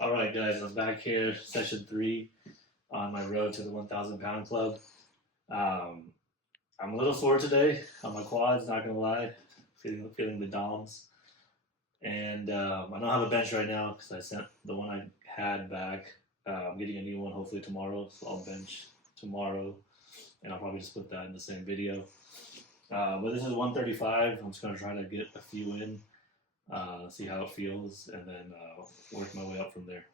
All right, guys, I'm back here, session 3 on my road to the 1,000 pound club. Um, I'm a little sore today on my quads, not gonna lie, feeling the DOMs. And I don't have a bench right now because I sent the one I had back. I'm getting a new one hopefully tomorrow, so I'll bench tomorrow, and I'll probably just put that in the same video. But this is 135. I'm just gonna try to get a few in, see how it feels, and then work my way up from there.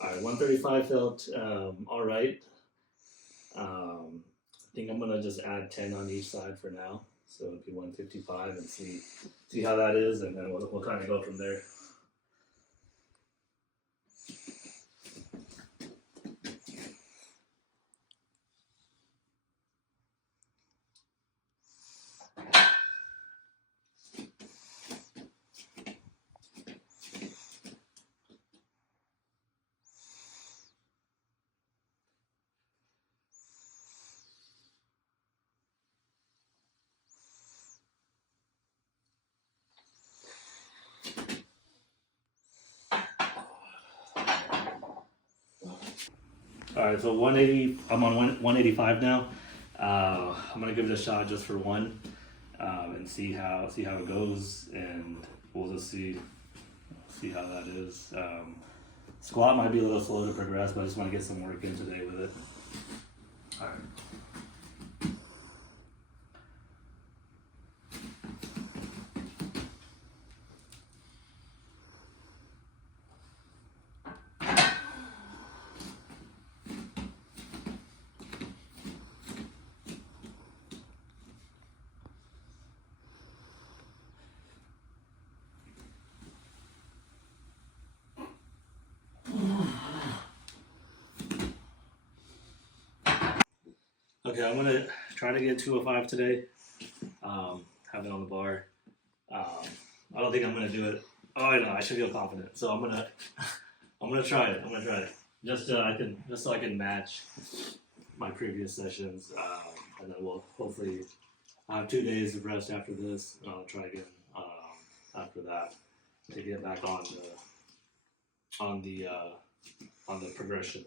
All right, 135 felt all right. I think I'm gonna just add 10 on each side for now, so it'd be 155 and see how that is, and then we'll kind of go from there. All right, so 180. I'm on 185 now. I'm gonna give it a shot just for one, and see how it goes, and we'll just see how that is. Squat might be a little slow to progress, but I just want to get some work in today with it. All right. Okay, I'm gonna try to get 205 today. Have it on the bar. I don't think I'm gonna do it. Oh, I know. I should feel confident. So I'm gonna try it. I'm gonna try it. Just so I can match my previous sessions, and then we'll hopefully have 2 days of rest after this. And I'll try again after that to get back on the progression.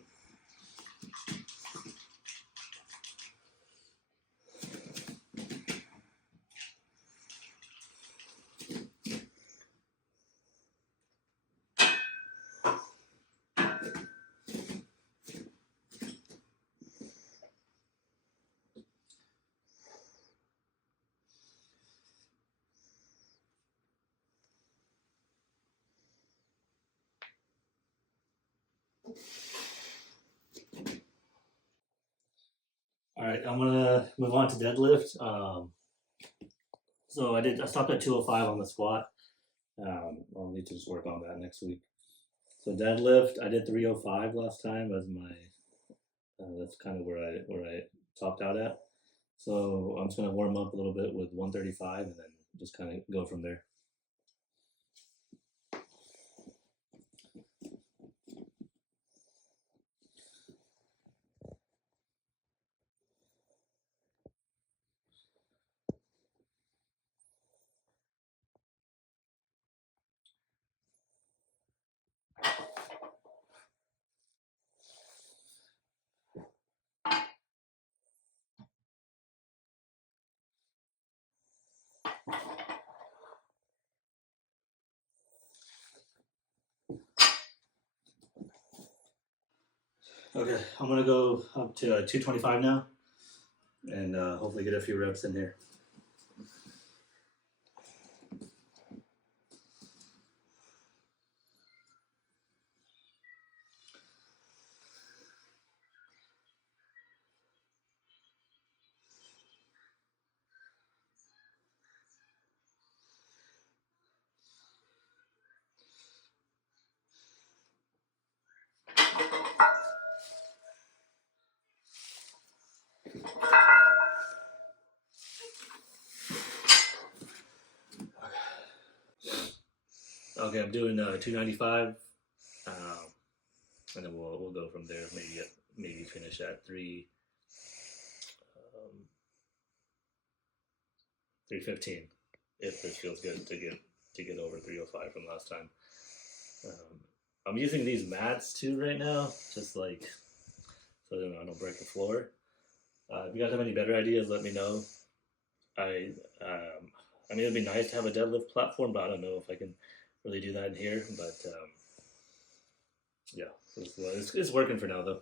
All right, I'm gonna move on to deadlift. So I stopped at 205 on the squat. I'll need to just work on that next week. So deadlift, I did 305 last time as my. That's kind of where I topped out at. So I'm just gonna warm up a little bit with 135 and then just kind of go from there. Okay, I'm gonna go up to 225 now, and hopefully get a few reps in here. Okay, I'm doing 295, um, and then we'll go from there. Maybe finish at 315 if this feels good to get over 305 from last time. Um, I'm using these mats too right now, just like so I don't break the floor. If you guys have any better ideas, let me know. I I mean, it'd be nice to have a deadlift platform, but I don't know if I can really do that in here. But yeah, it's working for now though.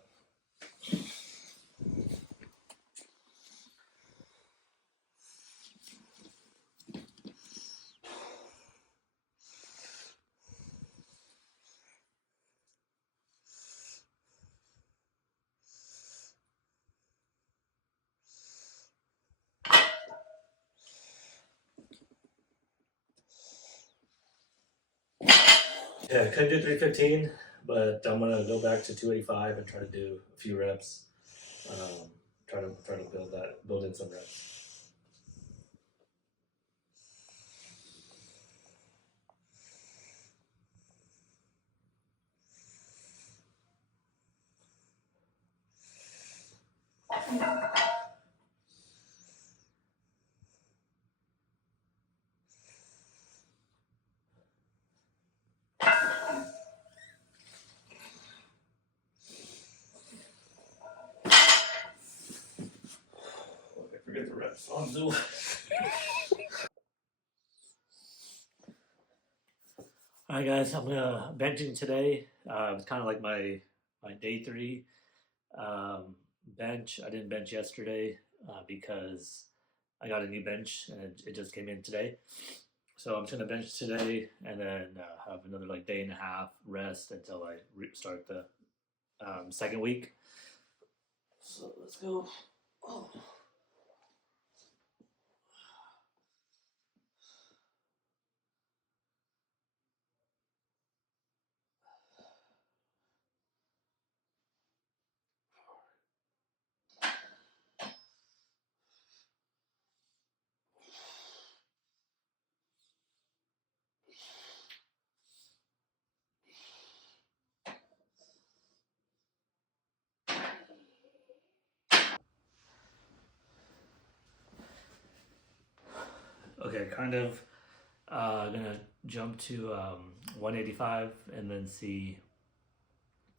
Yeah, I could do 315, but I'm gonna go back to 285 and try to do a few reps. Um, try to build in some reps. Okay, forget the reps on Zoom. All right, guys, I'm gonna benching today. It's kind of like my day three bench. I didn't bench yesterday because I got a new bench and it just came in today. So I'm just gonna bench today and then have another like day and a half rest until I start the second week. So let's go. Oh. Okay, kind of gonna jump to 185 and then see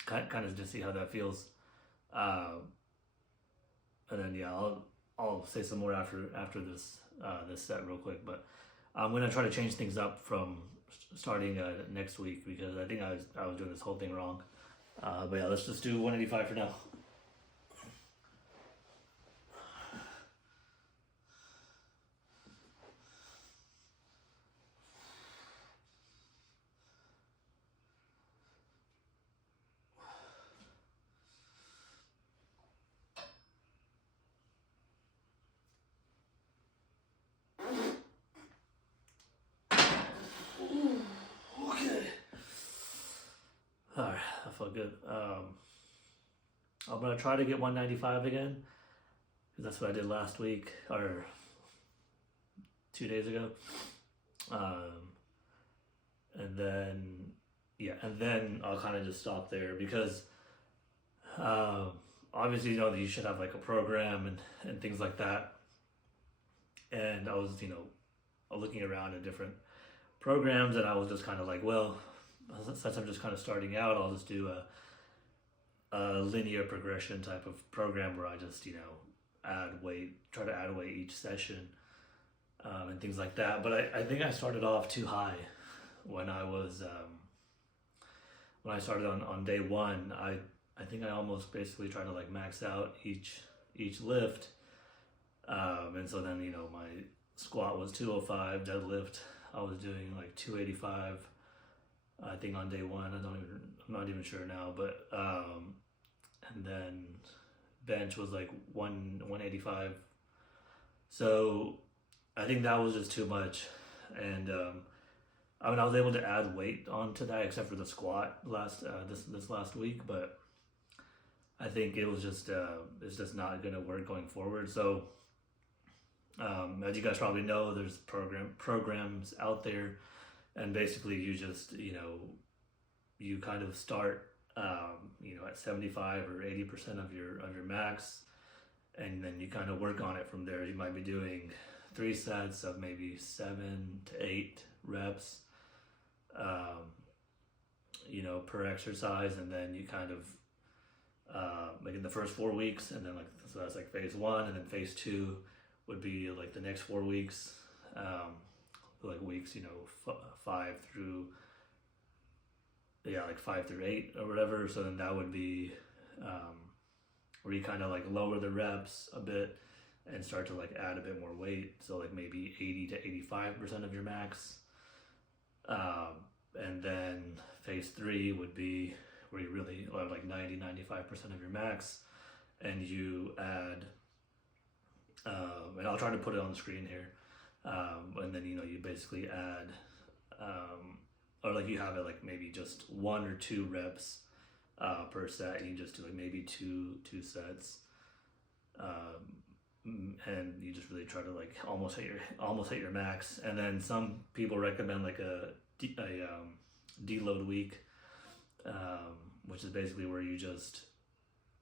kind of just see how that feels. Uh, and then yeah, I'll say some more after this set real quick. But I'm gonna try to change things up from starting next week because I think I was doing this whole thing wrong. But yeah, let's just do 185 for now. Okay. All right, that felt good. I'm gonna try to get 195 again because that's what I did last week or 2 days ago. Um, and then yeah, and then I'll kind of just stop there because um, obviously you know that you should have like a program and things like that. And I was looking around at different programs, and I was just kind of like, well, since I'm just kind of starting out, I'll just do a linear progression type of program where I just try to add weight each session and things like that. But I think I started off too high when I started on day one. I think I almost basically tried to like max out each lift, and so then my squat was 205, deadlift I was doing like 285. I think on day one, I'm not even sure now, but and then bench was like 185. So I think that was just too much, and I mean I was able to add weight onto that except for the squat this last week, but I think it was just it's just not gonna work going forward. So as you guys probably know, there's programs out there And basically you just, you kind of start, at 75 or 80% of your max, and then you kind of work on it from there. You might be doing 3 sets of maybe 7 to 8 reps, per exercise, and then you kind of like in the first 4 weeks, and then so that's like phase 1, and then phase 2 would be like the next 4 weeks, like weeks 5 through 8 or whatever. So then that would be where you kind of like lower the reps a bit and start to like add a bit more weight, so like maybe 80 to 85% of your max. And then phase 3 would be where you really have like 90-95% of your max, and you add, and I'll try to put it on the screen here, and then you basically add, or like you have it like maybe just 1 or 2 reps per set, and you just do like maybe two sets, and you just really try to like almost hit your max. And then some people recommend like a deload week, which is basically where you just,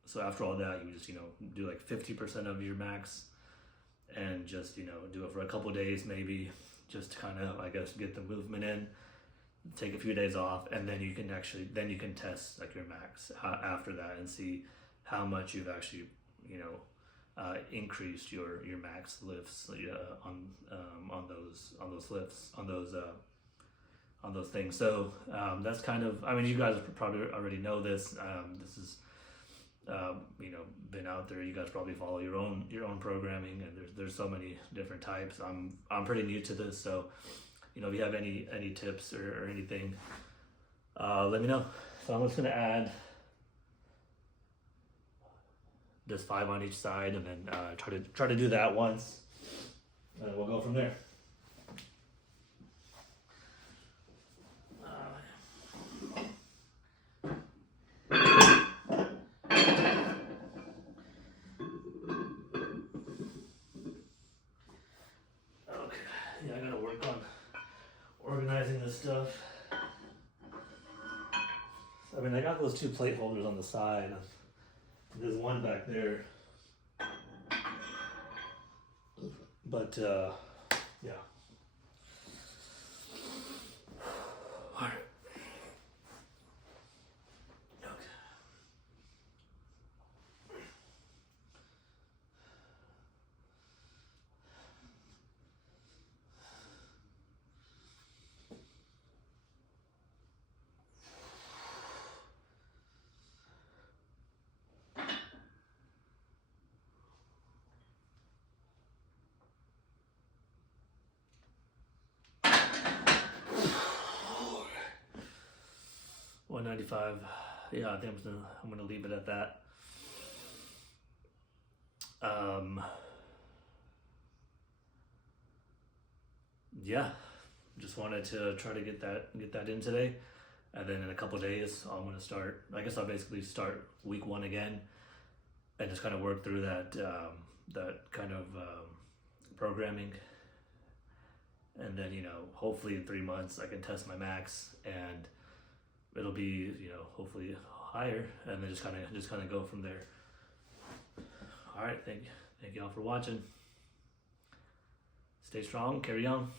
so after all that, you just do like 50% of your max, and just do it for a couple days maybe, just to kind of, I guess, get the movement in, take a few days off, and then you can test like your max after that and see how much you've actually increased your max lifts on those lifts, on those things. So that's kind of, I mean, you guys probably already know this. This is been out there. You guys probably follow your own programming, and there's so many different types. I'm pretty new to this, so if you have any tips or anything, let me know. So I'm just gonna add just 5 on each side, and then try to do that once, and we'll go from there. I gotta work on organizing this stuff. I mean, I got those 2 plate holders on the side. There's one back there. But, yeah. All right. Okay. $195. Yeah, I think I'm gonna leave it at that. Yeah, just wanted to try to get that in today, and then in a couple days I'm gonna start. I guess I'll basically start week 1 again, and just kind of work through that kind of programming, and then hopefully in 3 months I can test my max, and it'll be hopefully higher, and then just kind of go from there. All right, thank y'all for watching. Stay strong, carry on.